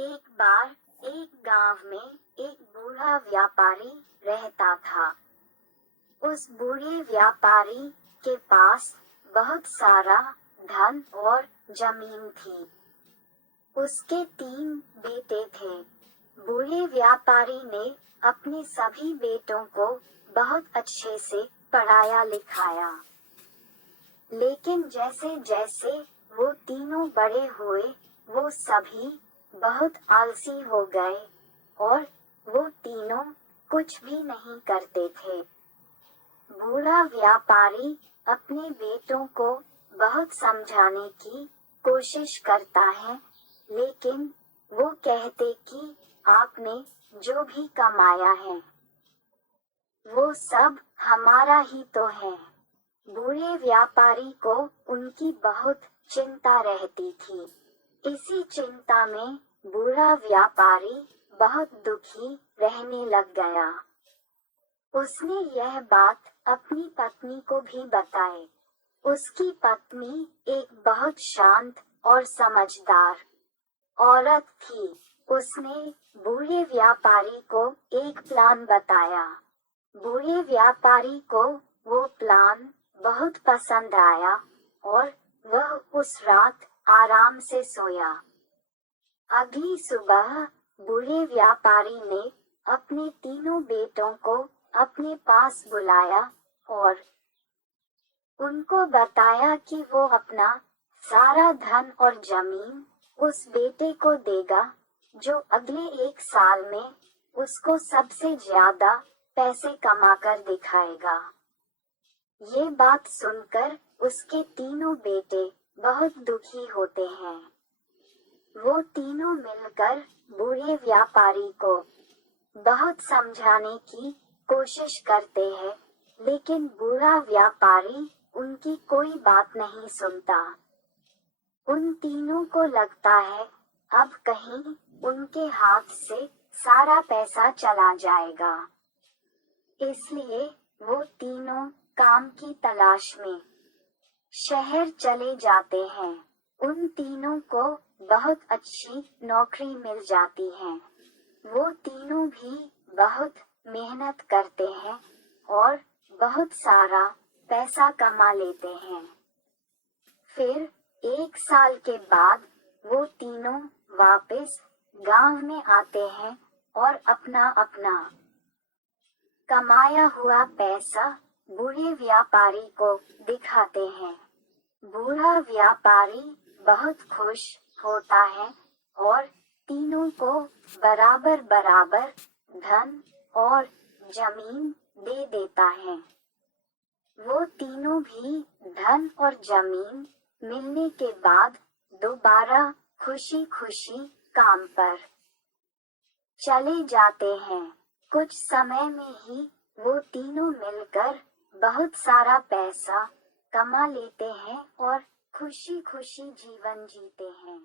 एक बार एक गांव में एक बूढ़ा व्यापारी रहता था। उस बूढ़े व्यापारी के पास बहुत सारा धन और जमीन थी। उसके 3 बेटे थे। बूढ़े व्यापारी ने अपने सभी बेटों को बहुत अच्छे से पढ़ाया लिखाया। लेकिन जैसे जैसे वो तीनों बड़े हुए, वो सभी बहुत आलसी हो गए और वो तीनों कुछ भी नहीं करते थे। बूढ़ा व्यापारी अपने बेटों को बहुत समझाने की कोशिश करता है, लेकिन वो कहते कि आपने जो भी कमाया है वो सब हमारा ही तो है। बूढ़े व्यापारी को उनकी बहुत चिंता रहती थी। इसी चिंता में बूढ़ा व्यापारी बहुत दुखी रहने लग गया। उसने यह बात अपनी पत्नी को भी बताई। उसकी पत्नी एक बहुत शांत और समझदार औरत थी। उसने बूढ़े व्यापारी को एक प्लान बताया। बूढ़े व्यापारी को वो प्लान बहुत पसंद आया और वह उस रात आराम से सोया। अगली सुबह बूढ़े व्यापारी ने अपने तीनों बेटों को अपने पास बुलाया और उनको बताया कि वो अपना सारा धन और जमीन उस बेटे को देगा जो अगले 1 साल में उसको सबसे ज्यादा पैसे कमाकर दिखाएगा। ये बात सुनकर उसके तीनों बेटे बहुत दुखी होते हैं। वो तीनों मिलकर बूढ़े व्यापारी को बहुत समझाने की कोशिश करते हैं, लेकिन बूढ़ा व्यापारी उनकी कोई बात नहीं सुनता। उन तीनों को लगता है अब कहीं उनके हाथ से सारा पैसा चला जाएगा। इसलिए वो तीनों काम की तलाश में शहर चले जाते हैं। उन तीनों को बहुत अच्छी नौकरी मिल जाती है। वो तीनों भी बहुत मेहनत करते हैं और बहुत सारा पैसा कमा लेते हैं। फिर 1 साल के बाद वो तीनों वापस गांव में आते हैं और अपना अपना कमाया हुआ पैसा बूढ़े व्यापारी को दिखाते हैं। बूढ़ा व्यापारी बहुत खुश होता है और तीनों को बराबर बराबर धन और जमीन दे देता है। वो तीनों भी धन और जमीन मिलने के बाद दोबारा खुशी खुशी काम पर चले जाते हैं। कुछ समय में ही वो तीनों मिलकर बहुत सारा पैसा कमा लेते हैं और खुशी खुशी जीवन जीते हैं।